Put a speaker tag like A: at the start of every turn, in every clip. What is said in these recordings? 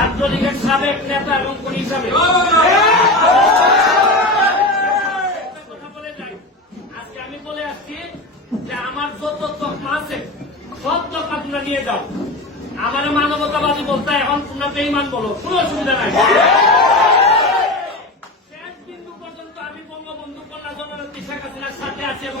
A: ছাত্রলীগের সাবেক নেতা এবং কোন হিসাবে কথা বলে যাই। আজকে আমি বলে আসছি যে আমার যত তকমা আছে সব তকমা তোমরা নিয়ে যাও। আমার মানবতাবাদী বলতে এখন তোমরা বেইমান বলো কোনো অসুবিধা নাই। শেষ বিন্দু পর্যন্ত আমি বঙ্গবন্ধু কন্যা জননেত্রী শেখ হাসিনার সাথে আছি এবং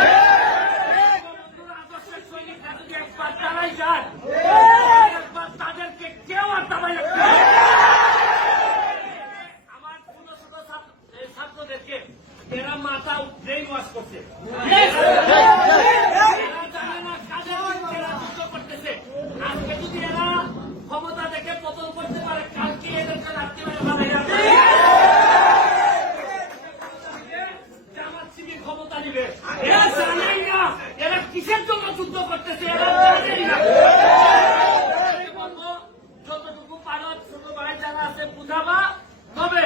A: এরা মাথা ব্রেন ওয়াশ করছে। করতেছে আজকে যদি এরা ক্ষমতা দেখে পতন করতে পারে কালকে এদেরকে রাত্রি মেরে জামাত শিবির ক্ষমতা নিবে। এরা জানেই না এরা কিসের জন্য যুদ্ধ করতেছে? এরা জানেই না আমি বলব, যতটুকু পারো ছোট ভাই যারা আছে বুঝাবা তবে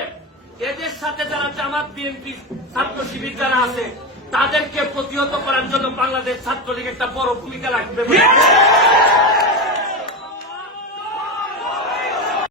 A: এদের সাথে যারা জামাত, বিএনপি ছাত্র শিবির যারা আছে, তাদেরকে প্রতিহত করার জন্য বাংলাদেশ ছাত্রলীগ একটা বড় ভূমিকা রাখবে